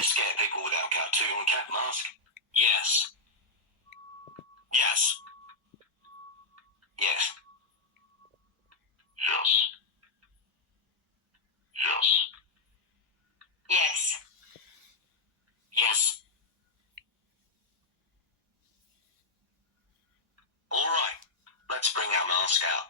you scare people without cartoon cat mask? Yes. Yes. Yes. Yes. Yes. Yes. Yes. All right. Let's bring our mask out.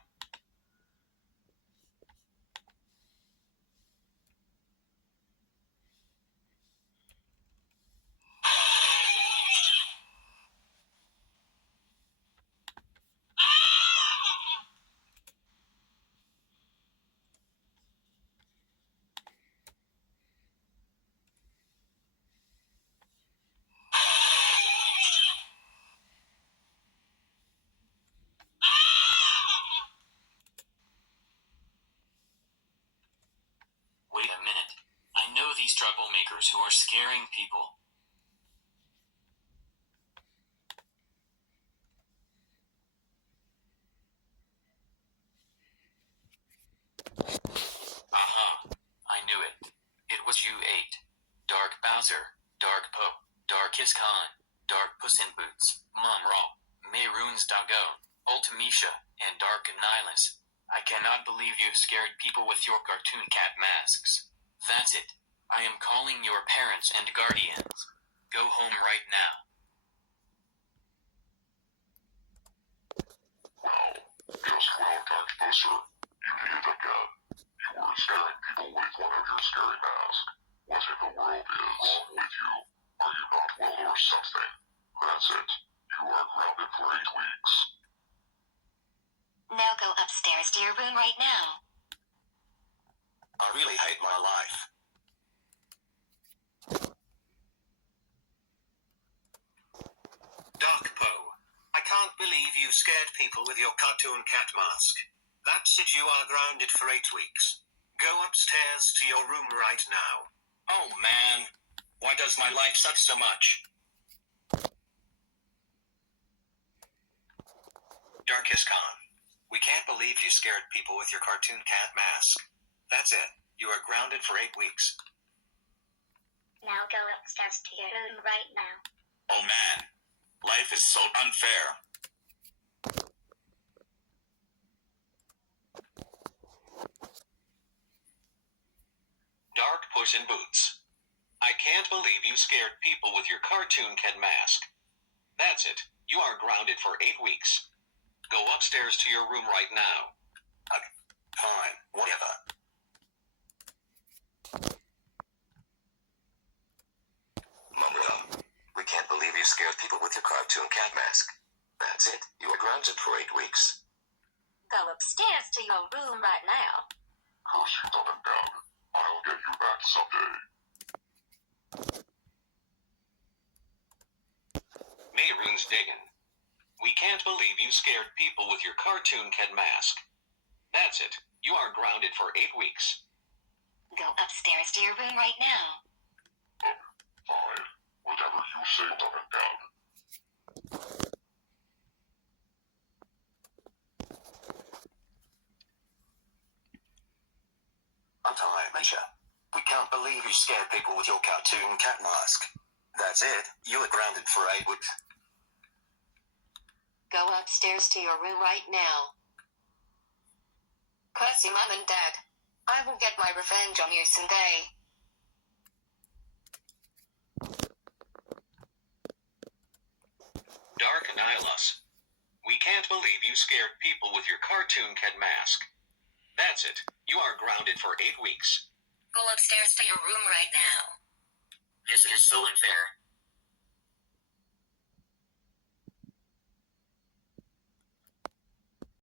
Wait a minute. I know these troublemakers who are scaring people. Aha. I knew it. It was you 8. Dark Bowser, Dark Poe, Darkest Khan, Dark Puss in Boots, Mom Raw, Mayroon's Doggone, Ultimisha, and Dark Annihilus. I cannot believe you scared people with your cartoon cat masks. That's it. I am calling your parents and guardians. Go home right now. Well, just well done, Booster. You did it again. You were scaring people with one of your scary masks. What in the world is wrong with you? Are you not well or something? That's it. You are grounded for 8 weeks. Now go upstairs to your room right now. I really hate my life. Dark Poe, I can't believe you scared people with your cartoon cat mask. That's it, you are grounded for 8 weeks. Go upstairs to your room right now. Oh man, why does my life suck so much? Darkest Khan, we can't believe you scared people with your cartoon cat mask. That's it, you are grounded for 8 weeks. Now go upstairs to your room right now. Oh man, life is so unfair. Dark Puss in Boots, I can't believe you scared people with your cartoon cat mask. That's it, you are grounded for 8 weeks. Go upstairs to your room right now. Fine, whatever. Mom, we can't believe you scared people with your cartoon cat mask. That's it, you are grounded for 8 weeks. Go upstairs to your room right now. Curse you, dumb and dumb. I'll get you back someday. Mayroon's digging. We can't believe you scared people with your cartoon cat mask. That's it, you are grounded for 8 weeks. Go upstairs to your room right now. Fine. Whatever you say, dumb and dumb. I'm tired, Misha. We can't believe you scared people with your cartoon cat mask. That's it, you are grounded for 8 weeks. Go upstairs to your room right now. Curse you, Mom and Dad. I will get my revenge on you someday. Dark Annihilus. We can't believe you scared people with your cartoon cat mask. That's it, you are grounded for 8 weeks. Go upstairs to your room right now. This is so unfair.